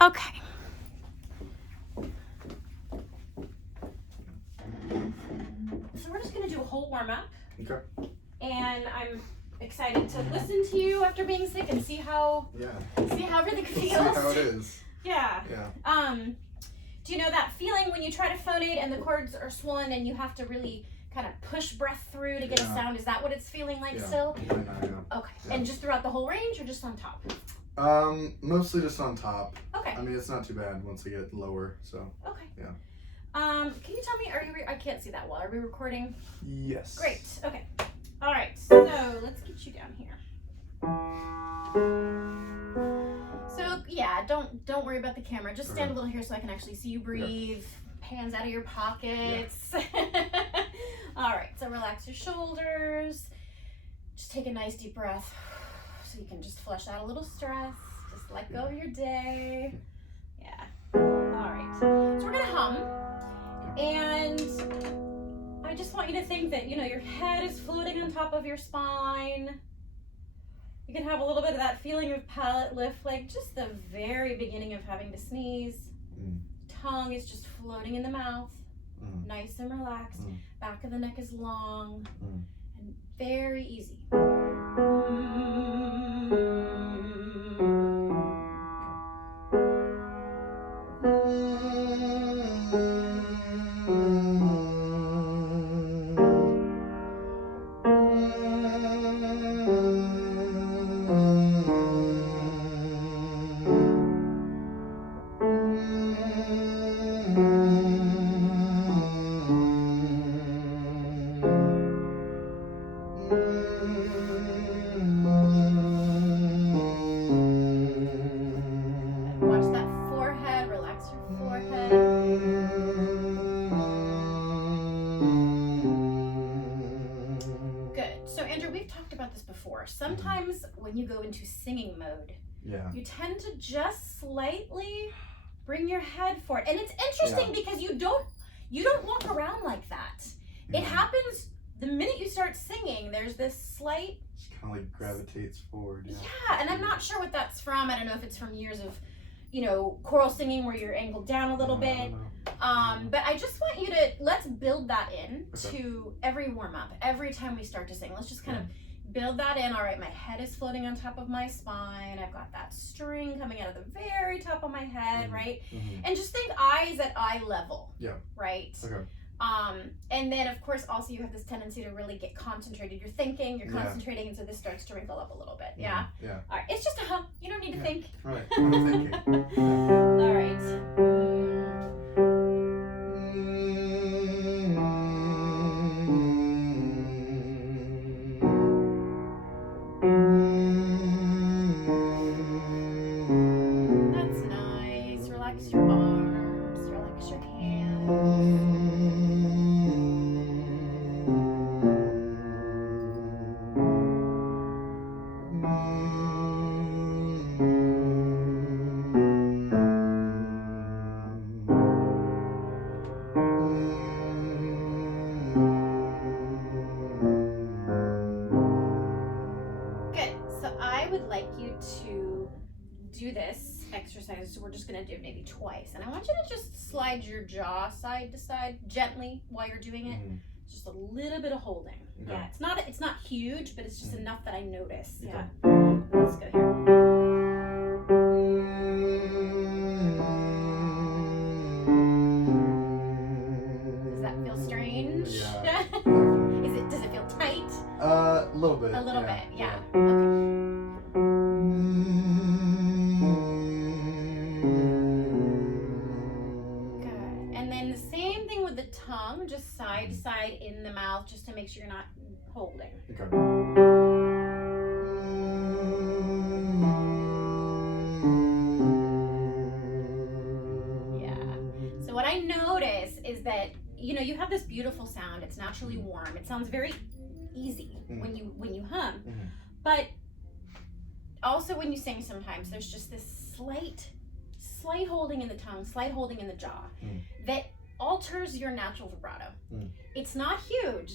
Okay. So we're just going to do a whole warm-up. Okay. And I'm excited to listen to you after being sick and see how everything feels. See how it is. Yeah. Yeah. Do you know that feeling when you try to phonate and the cords are swollen and you have to really kind of push breath through to get a sound? Is that what it's feeling like still? I know, yeah. Okay. Yeah. And just throughout the whole range or just on top? Mostly just on top. Okay. I mean, it's not too bad once I get lower, so. Okay. Yeah. Can you tell me, I can't see that well. Are we recording? Yes. Great. Okay. All right. So let's get you down here. So yeah, don't worry about the camera. Just stand a little here so I can actually see you breathe. Hands out of your pockets. Yeah. All right. So relax your shoulders. Just take a nice deep breath so you can just flush out a little stress. Just let go of your day. Yeah. All right. So we're gonna hum. And I just want you to think that, your head is floating on top of your spine. You can have a little bit of that feeling of palate lift, like just the very beginning of having to sneeze. Tongue is just floating in the mouth, nice and relaxed. Back of the neck is long and very easy. Watch that forehead, relax your forehead. Good. So Andrew, we've talked about this before. Sometimes when you go into singing mode, you tend to just slightly bring your head forward. And it's interesting because you don't walk around like that. It happens the minute you start singing. There's this slight, it kind of like gravitates forward. Yeah, and I'm not sure what that's from. I don't know if it's from years of choral singing where you're angled down a little bit. But I just want you to, let's build that in to every warm up, every time we start to sing. Let's just kind of build that in. All right, my head is floating on top of my spine. I've got that string coming out of the very top of my head, right? And just think eyes at eye level, right? Okay. And then of course also you have this tendency to really get concentrated. You're thinking, you're concentrating, and so this starts to wrinkle up a little bit. Yeah. All right. It's just a hum. You don't need to think. Right. I'm thinking. All right. That's nice. Relax your arms. Relax your hands. Do this exercise, so we're just going to do it maybe twice, and I want you to just slide your jaw side to side gently while you're doing it. Just a little bit of holding. Yeah, it's not huge, but it's just enough that I notice. Yeah. Let's go here. Does that feel strange? Yeah. Does it feel tight? A little bit. A little bit, yeah. Okay. Tongue just side to side in the mouth, just to make sure you're not holding. Okay. Yeah. So what I notice is that you have this beautiful sound. It's naturally warm. It sounds very easy when you hum, but also when you sing, sometimes there's just this slight holding in the tongue, slight holding in the jaw that alters your natural vibrato. It's not huge,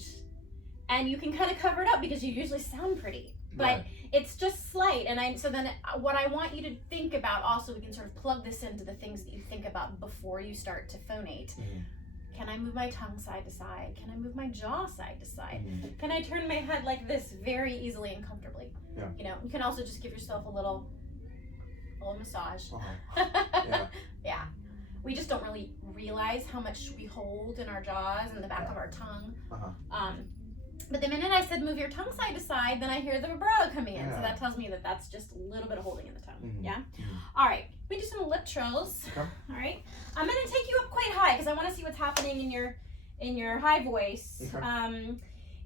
and you can kind of cover it up because you usually sound pretty. but Right. it's just slight. And so then what I want you to think about also, we can sort of plug this into the things that you think about before you start to phonate. Mhm. Can I move my tongue side to side? Can I move my jaw side to side? Mhm. Can I turn my head like this very easily and comfortably? Yeah. You know, you can also just give yourself a little massage. Yeah. Yeah. We just don't really realize how much we hold in our jaws and the back of our tongue. But the minute I said move your tongue side to side, then I hear the vibrato coming in. So that tells me that that's just a little bit of holding in the tongue. Mhm. Yeah? Mhm. All right. We do some lip trills. Okay. All right. I'm going to take you up quite high because I want to see what's happening in your high voice. Okay.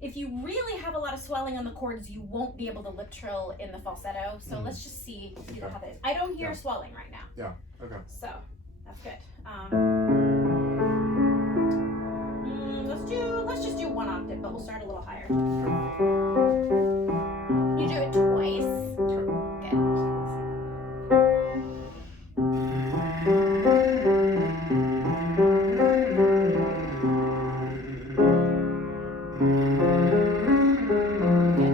If you really have a lot of swelling on the cords, you won't be able to lip trill in the falsetto. So let's just see how that is. I don't hear swelling right now. Yeah. Okay. So that's good. Let's just do one octave, but we'll start a little higher. You do it twice. Sure. Good.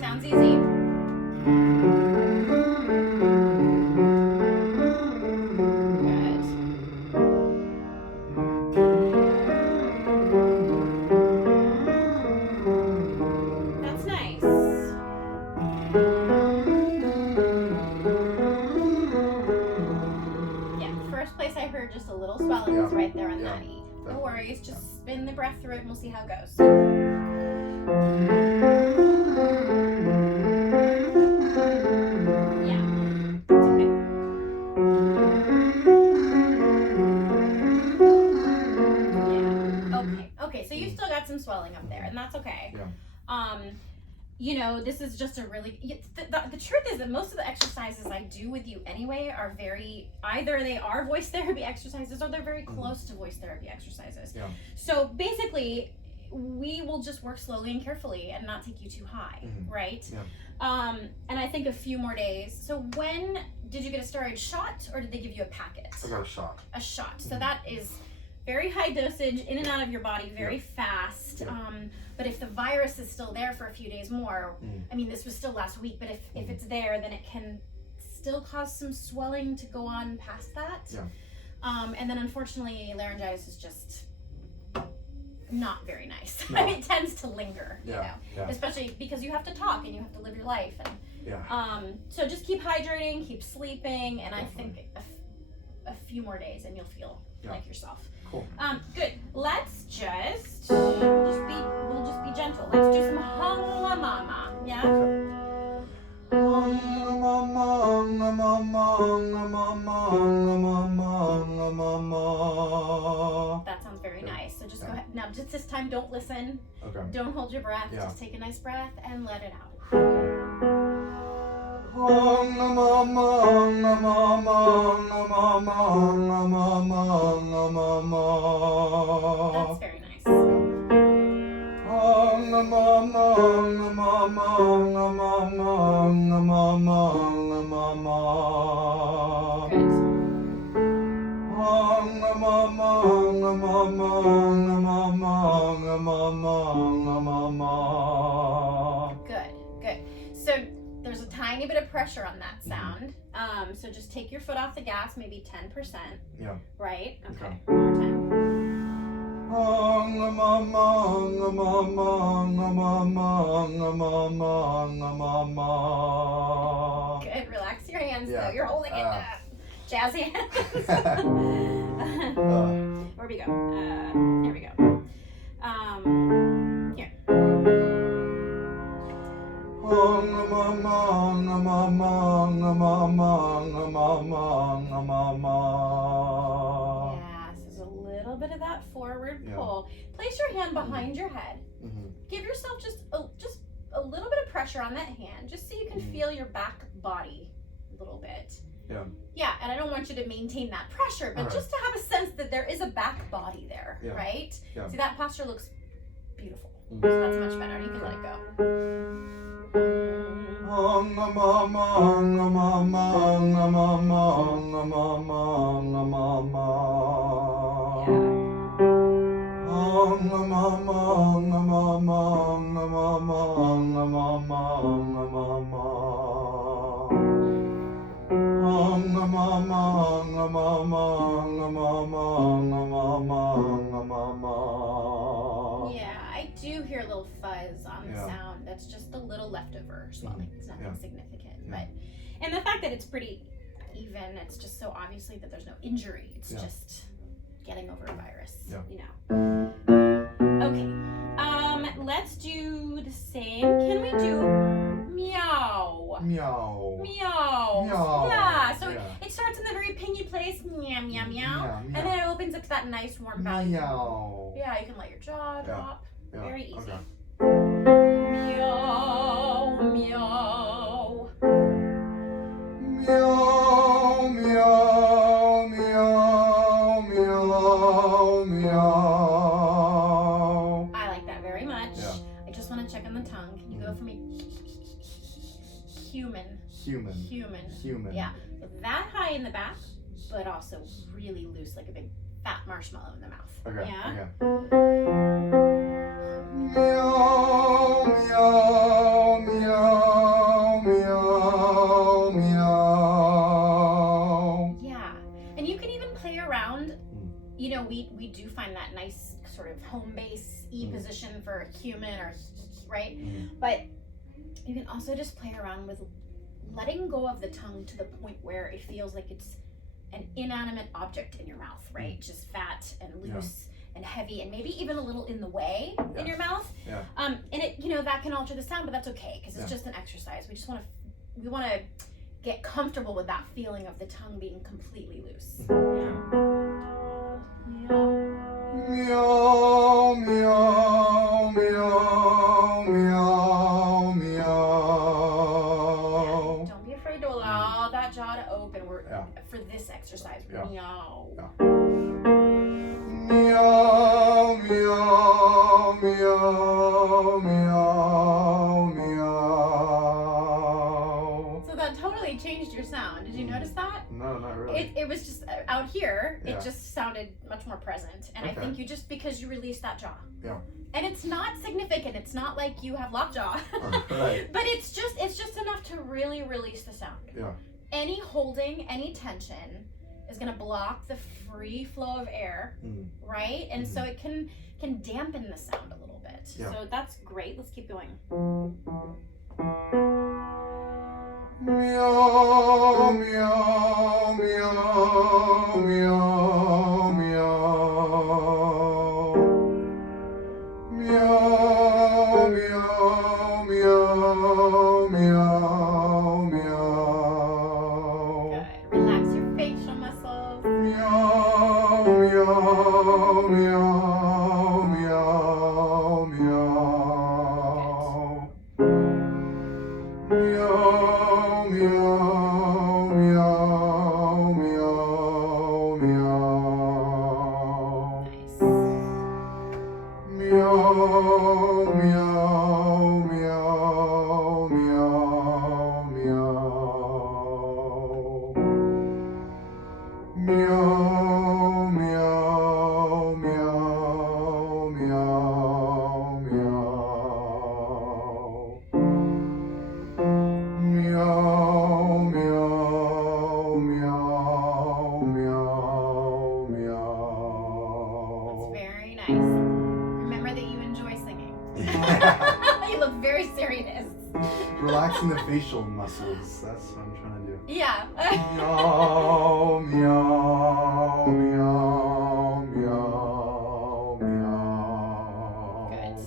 Sounds easy. That's nice. Yeah, first place I heard just a little swelling was right there on that E. No worries, just spin the breath through it and we'll see how it goes. Yeah, it's okay. Yeah, okay, so you still got some swelling up there and that's okay. Yeah. You know, this is just a really, the truth is that most of the exercises I do with you anyway are either they are voice therapy exercises or they're very close to voice therapy exercises. Yeah. So basically, we will just work slowly and carefully and not take you too high, right? Yeah. And I think a few more days. So when did you get a steroid shot or did they give you a packet? I got a shot. A shot. So that is very high dosage, in and out of your body very fast. But if the virus is still there for a few days more, I mean, this was still last week, but if it's there, then it can still cause some swelling to go on past that. Yeah. And then unfortunately, laryngitis is just not very nice. No. It tends to linger, you know, Yeah. especially because you have to talk and you have to live your life. And Yeah. so just keep hydrating, keep sleeping, and Definitely. I think a few more days and you'll feel like yourself. Cool. Good. Let's just we'll just be gentle. Let's do some hum la mama. Yeah. That sounds very nice. So just go ahead. Now, just this time, don't listen. Okay. Don't hold your breath. Yeah. Just take a nice breath and let it out. That's very nice. Good, good. So there's a tiny bit of pressure on that sound. So just take your foot off the gas, maybe 10%. Yeah. Right? Okay. Okay. One more time. Good. Relax your hands though. You're holding it. Jazzy hands. Where we go? Here we go. Here. Yeah, so there's a little bit of that forward pull. Place your hand behind your head. Give yourself just a little bit of pressure on that hand, just so you can feel your back body a little bit. Yeah. Yeah, and I don't want you to maintain that pressure, but just to have a sense that there is a back body there, right? Yeah. See, that posture looks beautiful. So that's much better. You can let it go. Yeah, I do hear a little fuzz on the Yeah. sound. That's just a little leftover swelling. It's nothing Yeah. significant. Yeah. But and the fact that it's pretty even, it's just so obviously that there's no injury. It's Yeah. just getting over a virus. Yeah. You know. Okay. Let's do the same. Can we do meow? Meow. Meow. Meow. Yeah. So Yeah. it starts in the very pingy place, meow, meow, meow, Meow, and then it opens up to that nice warm belly. Meow. Yeah, you can let your jaw drop. Yeah. Very easy. Okay. Meow, meow. Meow, meow, meow, meow, meow. I like that very much. Yeah. I just want to check on the tongue. Can you go for me? Human. Human. Human. Human. Yeah. That high in the back, but also really loose, like a big fat marshmallow in the mouth. Okay. Yeah. Okay. Meow, meow, meow, meow, meow. Yeah. And you can even play around. You know, we do find that nice sort of home base position for human or right? But you can also just play around with letting go of the tongue to the point where it feels like it's an inanimate object in your mouth, right? Just fat and loose and heavy and maybe even a little in the way in your mouth. Yeah. And it, you know, that can alter the sound, but that's okay because it's just an exercise. We just want to get comfortable with that feeling of the tongue being completely loose. Meow, meow, meow, meow, meow. Don't be afraid to allow that jaw to open. We're for this exercise. Meow. Meow, meow, meow, meow, meow. So that totally changed your sound. Did you notice that? No, not really. It was just out here. It just sounded much more present, and I Okay. think you just because you released that jaw. Yeah. And it's not significant. It's not like you have lockjaw. Right. But it's just enough to really release the sound. Yeah. Any holding, any tension is going to block the free flow of air, right? And so it can dampen the sound a little bit. Yeah. So that's great. Let's keep going. Meow, meow, meow, meow, meow. Meow, meow, meow, meow, meow. Good. Relax your facial muscles. Meow, meow, meow, meow, meow. Meow, meow, meow, meow, meow. Nice. Meow, meow, meow, meow, meow. Meow, meow, meow, meow, meow. Meow, meow, meow, meow, meow. That's very nice. Remember that you enjoy singing. You look very serious. Relaxing the facial muscles. That's what I'm trying to do. Yeah. Meow, meow, meow, meow, meow. Good.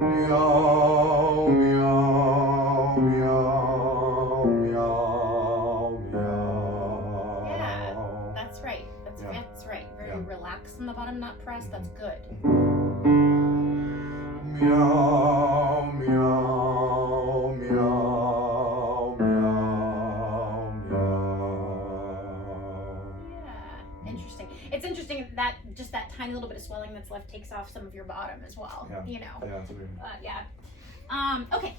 Meow, meow, meow, meow, meow. Yeah, that's right. That's right. Very relaxed in the bottom, not pressed. That's good. Meow, meow, meow, meow, meow. Yeah. Interesting. It's interesting that just that tiny little bit of swelling that's left takes off some of your bottom as well. Yeah. You know. Yeah, it's weird. Okay.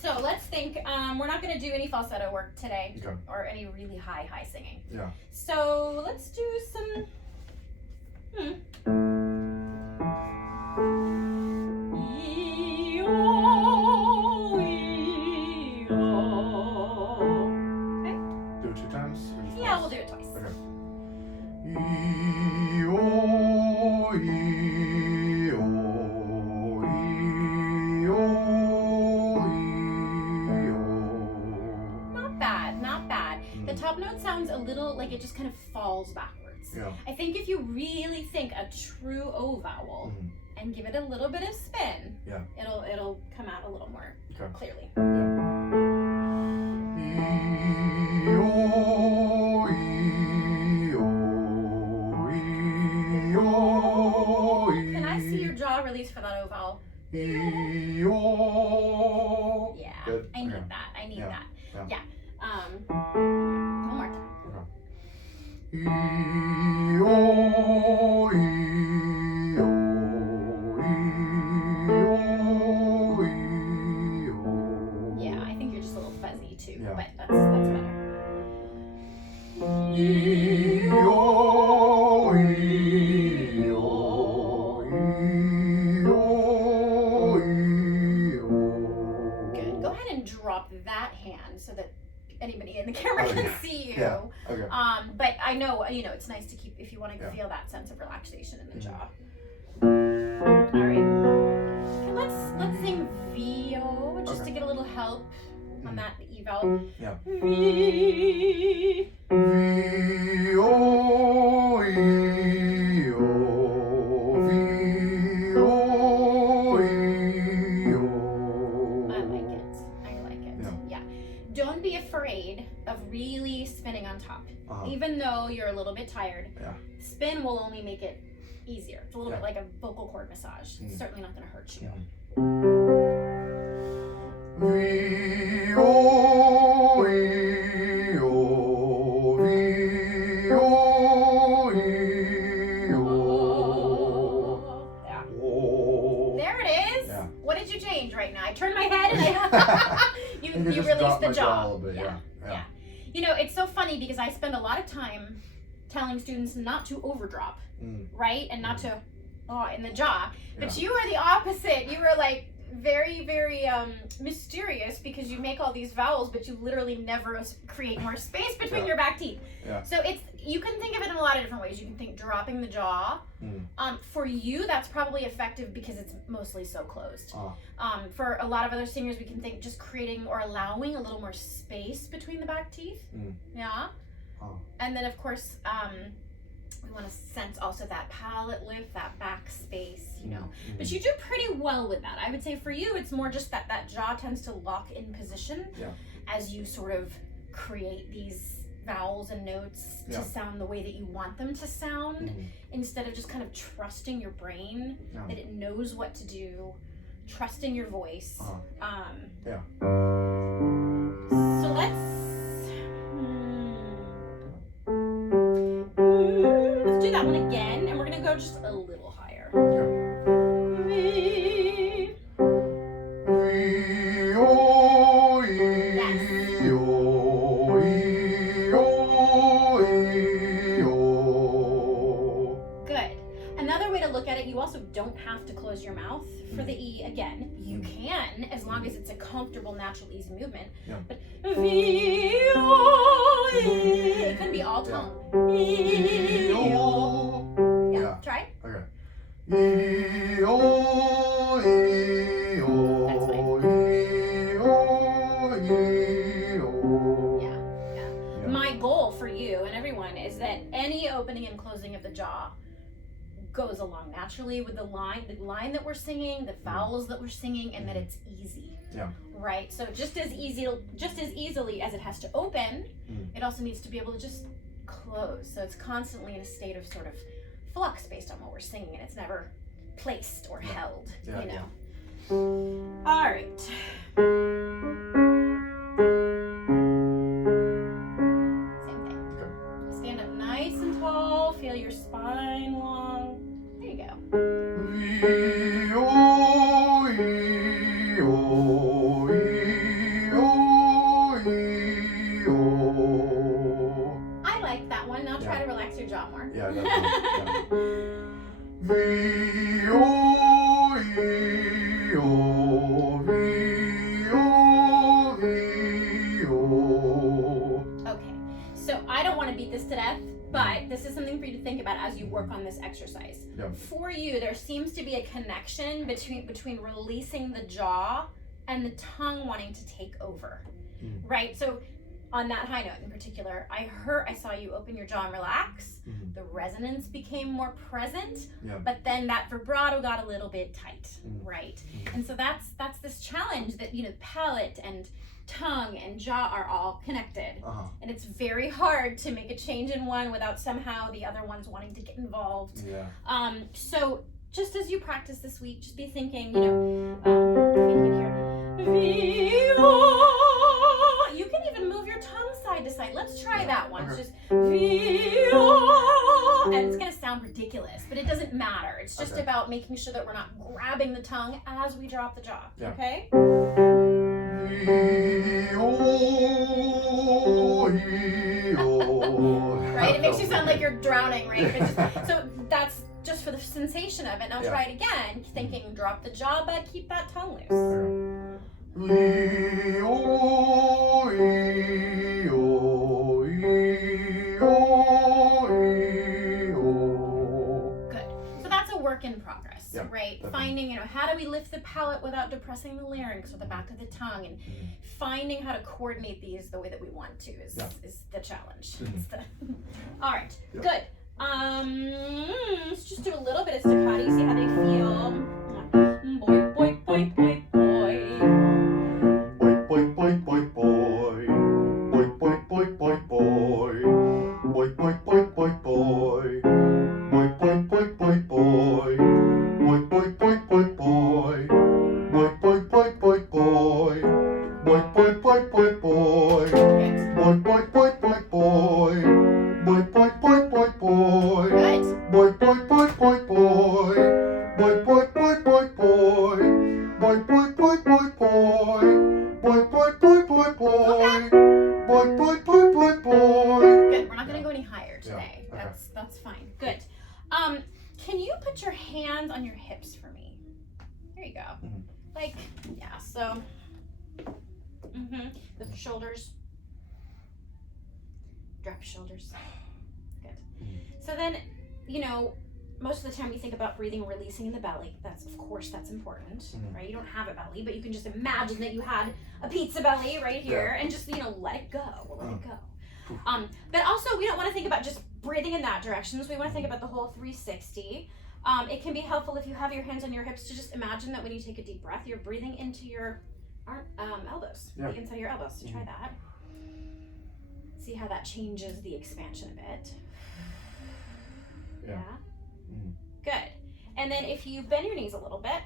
So let's think. We're not going to do any falsetto work today, Okay. or any really high singing. Yeah. So let's do some Do it 2 times? Or just Yeah, once? we'll do it twice. Okay. Not bad, not bad. The top note sounds a little like it just kind of falls backwards. Yeah. I think if you really think a true O vowel and give it a little bit of spin, Yeah. it'll come out a little more Okay. clearly. Can I see your jaw release for that O vowel? Yeah, Good. I need Okay. that. I need Yeah. that. Yeah. Yeah. One more time. Yeah, I think you're just a little fuzzy too, Yeah. but that's better. Good. Go ahead and drop that hand so that anybody in the camera can see you. Yeah. Okay. But I know, it's nice to keep if you want to Yeah. feel that sense of relaxation in the jaw. All right. Okay, let's sing VO just to get a little help on that E vowel. Yeah. V. I like it. Yeah. Don't be afraid of really spinning on top. Even though you're a little bit tired, spin will only make it easier. It's a little bit like a vocal cord massage. It's certainly not going to hurt you. There it is. Yeah. What did you change right now? I turned my head and you just released dropped the my jaw. a little bit, yeah. It's so funny because I spend a lot of time telling students not to overdrop, right? And not to in the jaw. But you were the opposite. You were like very, very mysterious because you make all these vowels, but you literally never create more space between your back teeth. Yeah. So you can think of it in a lot of different ways. You can think dropping the jaw. For you, that's probably effective because it's mostly so closed. For a lot of other singers, we can think just creating or allowing a little more space between the back teeth. Yeah. And then of course, we want to sense also that palate lift, that back space, But you do pretty well with that. I would say for you, it's more just that jaw tends to lock in position as you sort of create these vowels and notes to sound the way that you want them to sound, instead of just kind of trusting your brain that it knows what to do, trusting your voice. So let's do that one again, and we're gonna go just a little higher. Good. Another way to look at it, you also don't have to close your mouth for the E again. You can, as long as it's a comfortable, natural, easy movement. But it can be all tone. Yeah. Try. Okay. That's fine. Yeah. My goal for you and everyone is that any opening and closing of the jaw goes along naturally with the line that we're singing, the vowels that we're singing, and that it's easy. Right? So just as easily as it has to open, it also needs to be able to just close. So it's constantly in a state of sort of flux based on what we're singing, and it's never placed or held, All right. Same thing. Stand up nice and tall, feel your spine long. There you go. I like that one. Now try to relax your jaw more. Yeah, definitely. But this is something for you to think about as you work on this exercise. Yep. For you, there seems to be a connection between releasing the jaw and the tongue wanting to take over, right? So on that high note in particular, I saw you open your jaw and relax. The resonance became more present, but then that vibrato got a little bit tight, right? And so that's this challenge that, palate and tongue and jaw are all connected. And it's very hard to make a change in one without somehow the other one's wanting to get involved. So just as you practice this week, just be thinking, if you can hear, you can even move your tongue side to side. Let's try that one. It's just, and it's going to sound ridiculous, but it doesn't matter. It's just about making sure that we're not grabbing the tongue as we drop the jaw, okay? Right? It makes you sound like you're drowning, right? So that's just for the sensation of it. Now try it again, thinking drop the jaw, but keep that tongue loose. Good. So that's a work in progress, right? Definitely. Finding, how do we lift the palate without depressing the larynx or the back of the tongue, and finding how to coordinate these the way that we want to is the challenge. All right, good. Let's just do a little bit of staccato, see how they feel. Boy, boy, boy, boy, boy. Boy, boy, boy, boy. Boy, boy, boy, boy, boy. Boy, boy, boy, boy, boy. Boy, boy, boy, boy, boy. Boy, boy, boy, boy, boy. Boy, boy, boy, boy, boy. Boy, boy, boy, boy, boy. Boy, boy, boy, boy, boy. Boy, boy, boy, boy, boy. Boy, boy, boy, boy, boy. Boy, boy, boy, boy, boy. Boy, boy, boy, boy, boy. Boy, boy, boy, boy, boy. Boy, boy, boy, boy, boy. Good. We're not going to go any higher today. That's fine. Good. Can you put your hands on your hips for me? There you go. So. Lift your shoulders. Drop your shoulders. Good. So then, most of the time we think about breathing and releasing in the belly. That's important, right? You don't have a belly, but you can just imagine that you had a pizza belly right here and just, let it go. Let it go. But also we don't want to think about just breathing in that direction. So we want to think about the whole 360. It can be helpful if you have your hands on your hips to just imagine that when you take a deep breath, you're breathing into your elbows, the inside of your elbows. So try that. See how that changes the expansion a bit. Yeah. Good. And then if you bend your knees a little bit,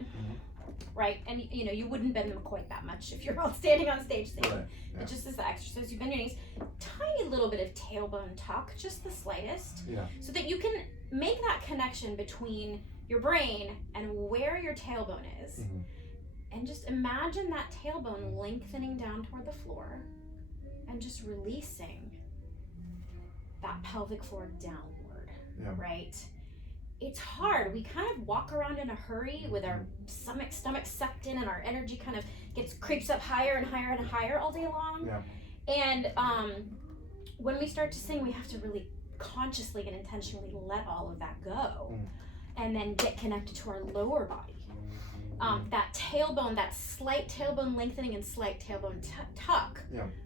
right, and you wouldn't bend them quite that much if you're all standing on stage singing. It just is the exercise. You bend your knees, tiny little bit of tailbone tuck, just the slightest, so that you can make that connection between your brain and where your tailbone is. And just imagine that tailbone lengthening down toward the floor and just releasing that pelvic floor downward, right? It's hard. We kind of walk around in a hurry with our stomach sucked in, and our energy kind of creeps up higher and higher and higher all day long. And when we start to sing, we have to really consciously and intentionally let all of that go, and then get connected to our lower body. That tailbone, that slight tailbone lengthening and slight tailbone tuck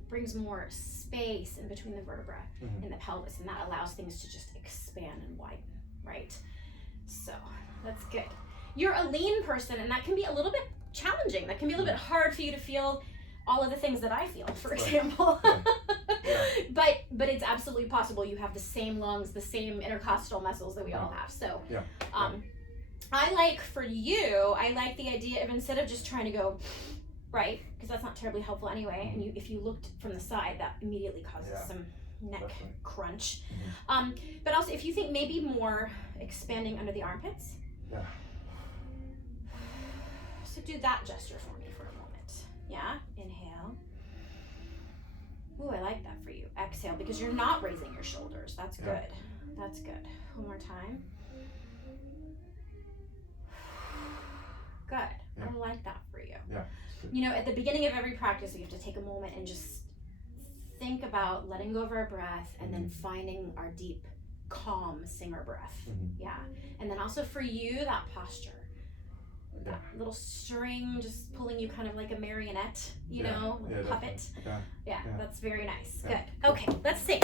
brings more space in between the vertebra in the pelvis, and that allows things to just expand and widen, right? So that's good. You're a lean person, and that can be a little bit challenging. That can be a little bit hard for you to feel all of the things that I feel, for example. But it's absolutely possible. You have the same lungs, the same intercostal muscles that we all have. So I like the idea of, instead of just trying to go right, because that's not terribly helpful anyway, and if you looked from the side, that immediately causes some neck crunch. But also, if you think maybe more expanding under the armpits, so do that gesture for me for a moment. Inhale. Ooh, I like that for you. Exhale, because you're not raising your shoulders. That's good. That's good. One more time. Good. I like that for you. At the beginning of every practice, we have to take a moment and just think about letting go of our breath, and then finding our deep calm singer breath. Mhm. Yeah. And then also for you, that posture. That little string just pulling you kind of like a marionette, you know, like a puppet. Yeah. Yeah, that's very nice. Yeah. Good. Okay, let's sing.